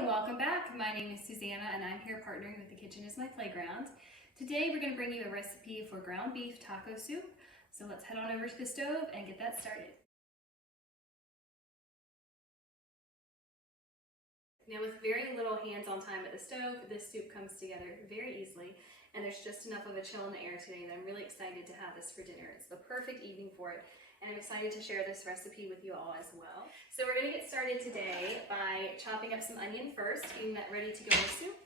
and welcome back. My name is Susanna and I'm here partnering with The Kitchen is My Playground. Today we're going to bring you a recipe for ground beef taco soup. So let's head on over to the stove and get that started. Now with very little hands-on time at the stove, this soup comes together very easily, and there's just enough of a chill in the air today that I'm really excited to have this for dinner. It's the perfect evening for it, and I'm excited to share this recipe with you all as well. So we're going to get started today by chopping up some onion first, getting that ready to go in the soup,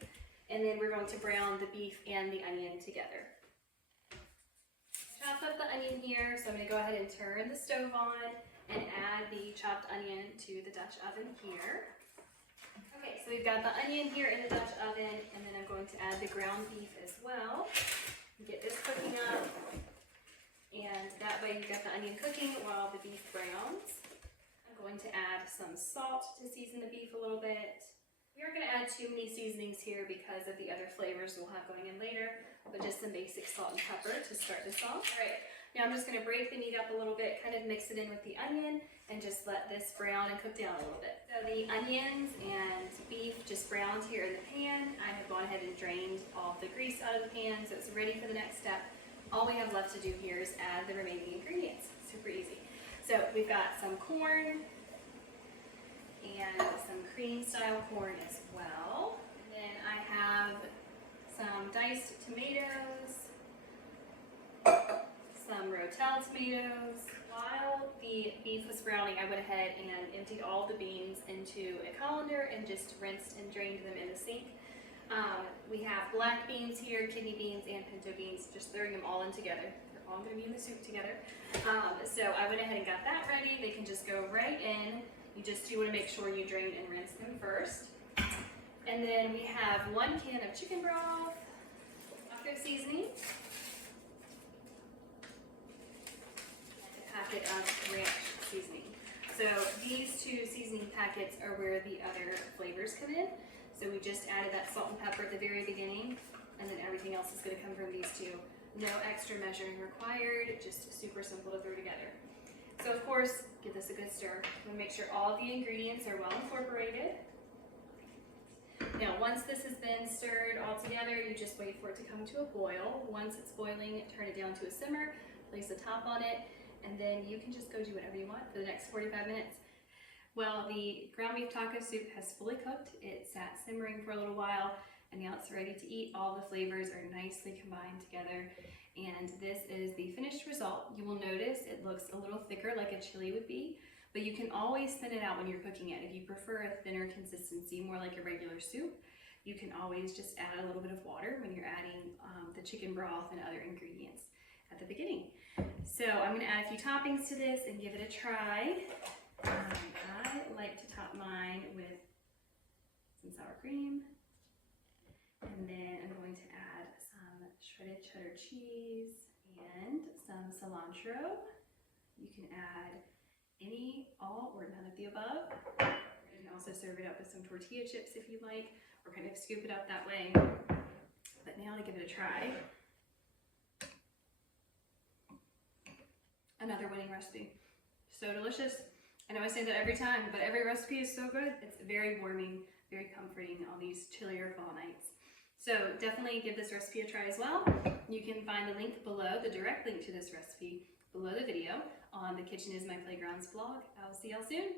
and then we're going to brown the beef and the onion together. Chopped up the onion here, so I'm going to go ahead and turn the stove on and add the chopped onion to the Dutch oven here. Okay, so we've got the onion here in the Dutch oven, and then I'm going to add the ground beef as well. Get this cooking up, and that way you've got the onion cooking while the beef browns. I'm going to add some salt to season the beef a little bit. We aren't going to add too many seasonings here because of the other flavors we'll have going in later, but just some basic salt and pepper to start this off. All right, now I'm just going to break the meat up a little bit, kind of mix it in with the onion, and just let this brown and cook down a little bit. So the onions and beef just browned here in the pan. I have gone ahead and drained all the grease out of the pan, so it's ready for the next step. All we have left to do here is add the remaining ingredients. Super easy. So we've got some corn and some cream style corn as well. And then I have some diced tomatoes, some Rotel tomatoes. While the beef was browning, I went ahead and emptied all the beans into a colander and just rinsed and drained them in the sink. We have black beans here, kidney beans, and pinto beans, just throwing them all in together. They're all going to be in the soup together. So I went ahead and got that ready. They can just go right in. You just do want to make sure you drain and rinse them first. And then we have 1 can of chicken broth, taco seasoning, packet of ranch seasoning. So these 2 seasoning packets are where the other flavors come in. So we just added that salt and pepper at the very beginning, and then everything else is going to come from these 2. No extra measuring required, just super simple to throw together. So of course, give this a good stir. And make sure all of the ingredients are well incorporated. Now once this has been stirred all together, you just wait for it to come to a boil. Once it's boiling, turn it down to a simmer, place the top on it, and then you can just go do whatever you want for the next 45 minutes. Well, the ground beef taco soup has fully cooked. It sat simmering for a little while, and now it's ready to eat. All the flavors are nicely combined together, and this is the finished result. You will notice it looks a little thicker like a chili would be, but you can always thin it out when you're cooking it. If you prefer a thinner consistency, more like a regular soup, you can always just add a little bit of water when you're adding the chicken broth and other ingredients at the beginning. So I'm going to add a few toppings to this and give it a try. I like to top mine with some sour cream, and then I'm going to add some shredded cheddar cheese and some cilantro. You can add any, all, or none of the above. You can also serve it up with some tortilla chips if you like, or kind of scoop it up that way. But now to give it a try. Another winning recipe. So delicious. I know I say that every time, but every recipe is so good. It's very warming, very comforting on these chillier fall nights. So definitely give this recipe a try as well. You can find the link below, the direct link to this recipe below the video on the Kitchen is My Playground's blog. I'll see y'all soon.